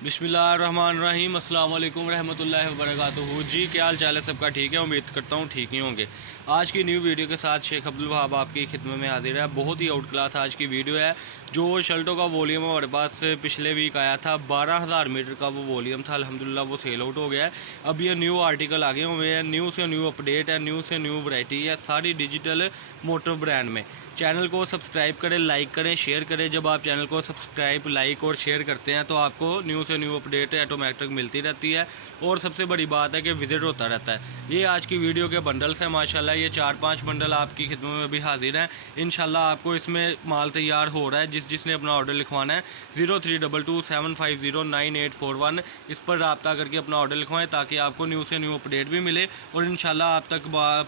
बिस्मिल्लाहिर्रहमानिर्रहीम अस्सलाम वालेकुम रहमतुल्लाहि व बरकातुहू। जी क्या हाल चाल है सबका? ठीक है, उम्मीद करता हूँ ठीक ही होंगे। आज की न्यू वीडियो के साथ शेख अब्दुल वहाब आपकी खिदमत में हाजिर है। बहुत ही आउट क्लास आज की वीडियो है। जो शर्टों का वॉल्यूम हमारे पास पिछले वीक आया था 12,000 मीटर का वो वॉल्यूम था, अल्हम्दुलिल्लाह वो सेल आउट हो गया है। अब ये न्यू आर्टिकल आगे हुए हैं, न्यू से न्यू अपडेट है, न्यू से न्यू वैरायटी है, सारी डिजिटल मोटर ब्रांड में। चैनल को सब्सक्राइब करें, लाइक करें, शेयर करें। जब आप चैनल को सब्सक्राइब, लाइक और शेयर करते हैं तो आपको न्यू से न्यू अपडेट ऑटोमेटिक मिलती रहती है और सबसे बड़ी बात है कि विजिट होता रहता है। ये आज की वीडियो के बंडल्स हैं माशाल्लाह। ये 4-5 बंडल आपकी खिदमत में भी हाजिर हैं। इंशाल्लाह आपको इसमें माल तैयार हो रहा है। जिसने अपना ऑर्डर लिखवाना है 032275098841 इस पर रब्ता करके अपना ऑर्डर लिखवाएं ताकि आपको न्यू से न्यू अपडेट भी मिले और इंशाल्लाह आप तक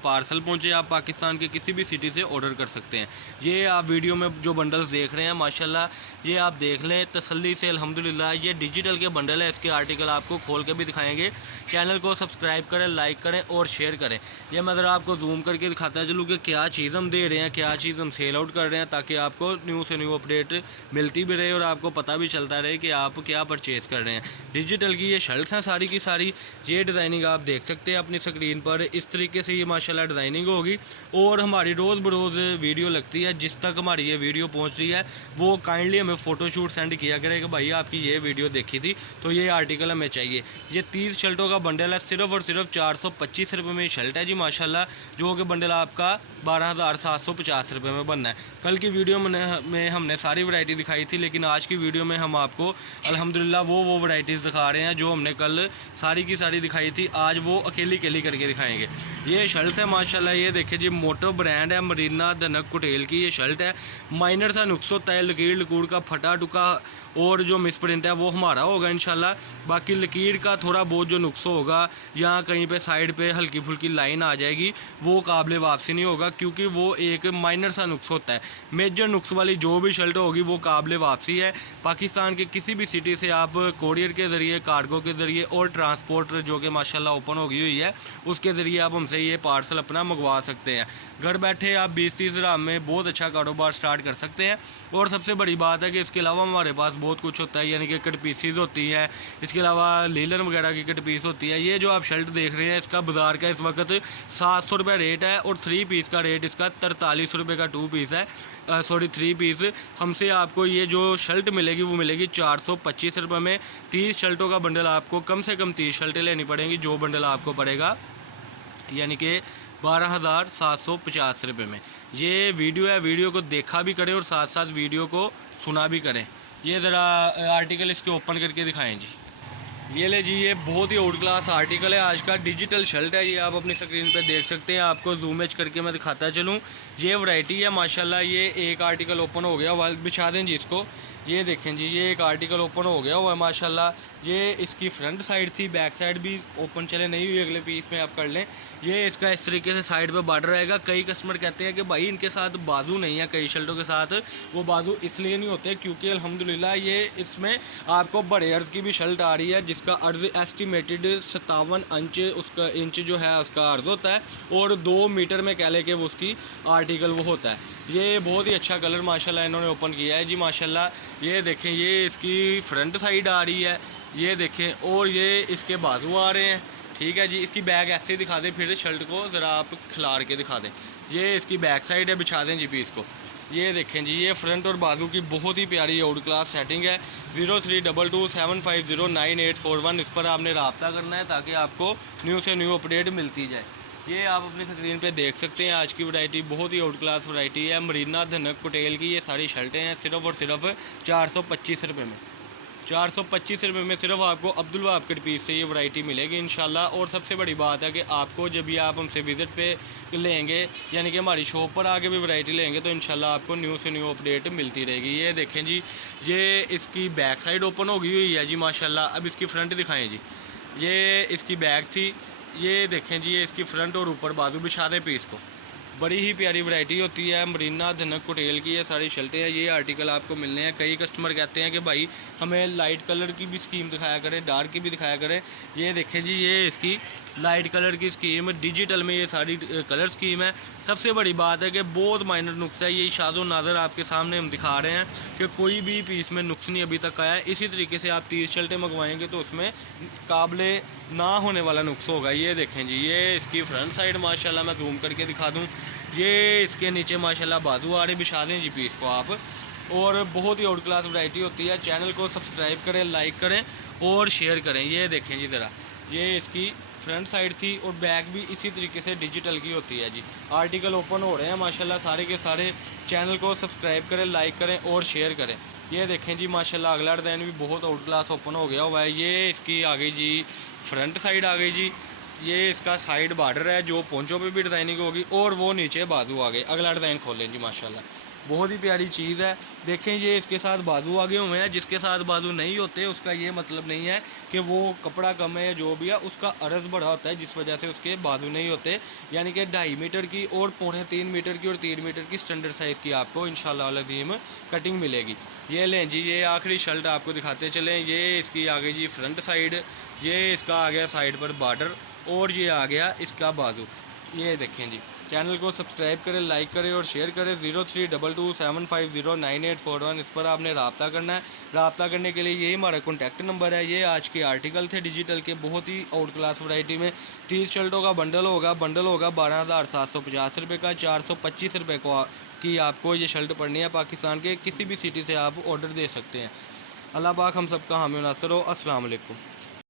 पार्सल पहुँचे। आप पाकिस्तान के किसी भी सिटी से ऑर्डर कर सकते हैं। ये आप वीडियो में जो बंडल्स देख रहे हैं माशाल्लाह, ये आप देख लें तसल्ली से अल्हम्दुलिल्लाह। ये डिजिटल के बंडल है, इसके आर्टिकल आपको खोल के भी दिखाएंगे। चैनल को सब्सक्राइब करें, लाइक करें और शेयर करें। ये मैं ज़रा आपको जूम करके दिखाता चलूँ कि क्या चीज़ हम दे रहे हैं, क्या चीज़ हम सेल आउट कर रहे हैं, ताकि आपको न्यू से न्यू अपडेट मिलती भी रहे और आपको पता भी चलता रहे कि आप क्या परचेज़ कर रहे हैं। डिजिटल की ये शर्ट्स हैं सारी की सारी। ये डिज़ाइनिंग आप देख सकते हैं अपनी स्क्रीन पर। इस तरीके से ये माशाल्लाह डिज़ाइनिंग होगी और हमारी रोज़ बरोज़ वीडियो लगती है। जिस तक हमारी ये वीडियो पहुंच रही है वो काइंडली हमें फ़ोटोशूट सेंड किया करे कि भाई आपकी ये वीडियो देखी थी तो ये आर्टिकल हमें चाहिए। ये 30 शर्टों का बंडल है, सिर्फ और सिर्फ 425 रुपये में शर्ट है जी माशाल्लाह, जो कि बंडल आपका 12,750 रुपये में बनना है। कल की वीडियो में हमने सारी वैरायटी दिखाई थी, लेकिन आज की वीडियो में हम आपको अल्हम्दुलिल्लाह वो वैरायटीज़ दिखा रहे हैं जो हमने कल सारी की सारी दिखाई थी। आज वो अकेली करके दिखाएँगे। ये शर्ट है माशाल्लाह। ये देखिए जी, मोटर ब्रांड है, मरीना धनक कुटेल की ये शर्ट है। माइनर सा नुक्स होता है, लकीर लकूर का फटा टुका और जो मिस प्रिंट है वो हमारा होगा इंशाल्लाह। बाकी लकीर का थोड़ा बहुत जो नुक्स होगा या कहीं पे साइड पे हल्की फुल्की लाइन आ जाएगी, वो काबिल वापसी नहीं होगा क्योंकि वो एक माइनर सा नुक्स होता है। मेजर नुक्स वाली जो भी शर्ट होगी वो काबिल वापसी है। पाकिस्तान के किसी भी सिटी से आप कोरियर के ज़रिए, कार्गो के ज़रिए और ट्रांसपोर्ट जो कि माशाल्लाह ओपन हो गई हुई है उसके ज़रिए आप हमसे ये पार्सल अपना मंगवा सकते हैं। घर बैठे आप 20-30 हज़ार में बहुत अच्छा कारोबार स्टार्ट कर सकते हैं। और सबसे बड़ी बात है कि इसके अलावा हमारे पास बहुत कुछ होता है, यानी कि कट पीसीज होती है, इसके अलावा लीलन वगैरह की कट पीस होती है। ये जो आप शर्ट देख रहे हैं इसका बाज़ार का इस वक्त 700 रुपये रेट है और 3 पीस का रेट इसका 43 रुपये का 2 पीस है, 3 पीस। हमसे आपको ये जो शर्ट मिलेगी वो मिलेगी 425 रुपये में। 30 शर्टों का बंडल आपको कम से कम 30 शर्टें लेनी पड़ेंगी, जो बंडल आपको पड़ेगा यानी कि 12,750 रुपये में। ये वीडियो है, वीडियो को देखा भी करें और साथ साथ वीडियो को सुना भी करें। ये ज़रा आर्टिकल इसके ओपन करके दिखाएं जी। ये ले जी, ये बहुत ही आउट क्लास आर्टिकल है आज का। डिजिटल शर्ट है, ये आप अपनी स्क्रीन पे देख सकते हैं। आपको जूम एच करके मैं दिखाता चलूँ। ये वैरायटी है माशाल्लाह। ये एक आर्टिकल ओपन हो गया, वाल बिछा दें जी इसको। ये देखें जी, ये एक आर्टिकल ओपन हो गया हुआ है माशाल्लाह। ये इसकी फ्रंट साइड थी, बैक साइड भी ओपन चले नहीं हुई, अगले पीस में आप कर लें। ये इसका इस तरीके से साइड पे बॉर्डर रहेगा। कई कस्टमर कहते हैं कि भाई इनके साथ बाजू नहीं है, कई शर्टों के साथ वो बाजू इसलिए नहीं होते क्योंकि अल्हम्दुलिल्लाह ये इसमें आपको बड़े अर्ज़ की भी शर्ट आ रही है जिसका अर्ज़ एस्टिमेटेड 57 इंच उसका इंच जो है उसका अर्ज़ होता है और 2 मीटर में कह लें कि वो उसकी आर्टिकल वो होता है। ये बहुत ही अच्छा कलर माशाल्लाह इन्होंने ओपन किया है जी माशाल्लाह। ये देखें, ये इसकी फ्रंट साइड आ रही है, ये देखें, और ये इसके बाजू आ रहे हैं। ठीक है जी, इसकी बैग ऐसे दिखा दें, फिर शर्ट को ज़रा आप खिलाड़ के दिखा दें। ये इसकी बैक साइड है, बिछा दें जी पीस को। ये देखें जी, ये फ्रंट और बाजू की बहुत ही प्यारी आउट क्लास सेटिंग है। 032275098841 इस पर आपने रब्ता करना है ताकि आपको न्यू से न्यू अपडेट मिलती जाए। ये आप अपनी स्क्रीन पे देख सकते हैं। आज की वैरायटी बहुत ही आउट क्लास वैरायटी है। मरीना धनक कुटेल की ये सारी शर्टें हैं, सिर्फ और सिर्फ 425 रुपये में। 425 रुपये में सिर्फ आपको अब्दुल वहाब कट पीस से ये वैरायटी मिलेगी इंशाल्लाह। और सबसे बड़ी बात है कि आपको जब भी आप हमसे विज़िट पे लेंगे, यानी कि हमारी शॉप पर आके भी वैरायटी लेंगे, तो इंशाल्लाह आपको न्यू से न्यू अपडेट मिलती रहेगी। ये देखें जी, ये इसकी बैक साइड ओपन हो गई हुई है जी माशाल्लाह। अब इसकी फ्रंट दिखाएँ जी। ये इसकी बैक थी, ये देखें जी, ये इसकी फ्रंट और ऊपर बाजू बिछा दें पीस को। बड़ी ही प्यारी वैरायटी होती है। मरीना धनक कुटेल की ये सारी शर्टें हैं। ये आर्टिकल आपको मिलने हैं। कई कस्टमर कहते हैं कि भाई हमें लाइट कलर की भी स्कीम दिखाया करें, डार्क की भी दिखाया करें। ये देखें जी, ये इसकी लाइट कलर की स्कीम, डिजिटल में ये सारी कलर स्कीम है। सबसे बड़ी बात है कि बहुत माइनर नुक्स है। ये शादो नादर आपके सामने हम दिखा रहे हैं कि कोई भी पीस में नुक्स नहीं अभी तक आया है। इसी तरीके से आप 30 शर्टें मंगवाएंगे तो उसमें काबिले ना होने वाला नुक्स होगा। ये देखें जी, ये इसकी फ्रंट साइड माशाल्लाह मैं जूम करके दिखा दूँ। ये इसके नीचे माशाल्लाह बाजू आ रहे, बिछा दें जी पीस को आप। और बहुत ही आउट क्लास वैरायटी होती है। चैनल को सब्सक्राइब करें, लाइक करें और शेयर करें। ये देखें जी ज़रा, ये इसकी फ्रंट साइड थी और बैक भी इसी तरीके से डिजिटल की होती है जी। आर्टिकल ओपन हो रहे हैं माशाल्लाह सारे के सारे। चैनल को सब्सक्राइब करें, लाइक करें और शेयर करें। ये देखें जी माशाल्लाह अगला डिज़ाइन भी बहुत आउट क्लास ओपन हो गया हुआ है। ये इसकी आ गई जी फ्रंट साइड आ गई जी। ये इसका साइड बॉर्डर है जो पोंचों पे भी डिज़ाइनिंग होगी और वो नीचे बाजू आ गए। अगला डिज़ाइन खोलें जी माशाल्लाह, बहुत ही प्यारी चीज़ है। देखें ये इसके साथ बाजू आगे हुए हैं। जिसके साथ बाजू नहीं होते उसका ये मतलब नहीं है कि वो कपड़ा कम है या जो भी है, उसका अर्ज़ बड़ा होता है जिस वजह से उसके बाजू नहीं होते। यानी कि 2.5 मीटर की और 2.25 मीटर की और 3 मीटर की स्टैंडर्ड साइज़ की आपको इंशाल्लाह अज़ीम कटिंग मिलेगी। ये लें जी, ये आखिरी शर्ट आपको दिखाते चलें। ये इसकी आ गई जी फ्रंट साइड, ये इसका आ गया साइड पर बॉर्डर और ये आ गया इसका बाजू। ये देखें जी, चैनल को सब्सक्राइब करें, लाइक करें और शेयर करें। 032275098141 इस पर आपने रब्ता करना है। रब्ता करने के लिए यही हमारा कॉन्टैक्ट नंबर है। ये आज के आर्टिकल थे डिजिटल के, बहुत ही आउट क्लास वैरायटी में। 30 शर्टों का बंडल होगा 12,750 रुपये का। 425 रुपये को की आपको ये शर्ट पड़नी है। पाकिस्तान के किसी भी सिटी से आप ऑर्डर दे सकते हैं। अल्लाह पाक हम सबका हामी नासर हो। अस्सलाम वालेकुम।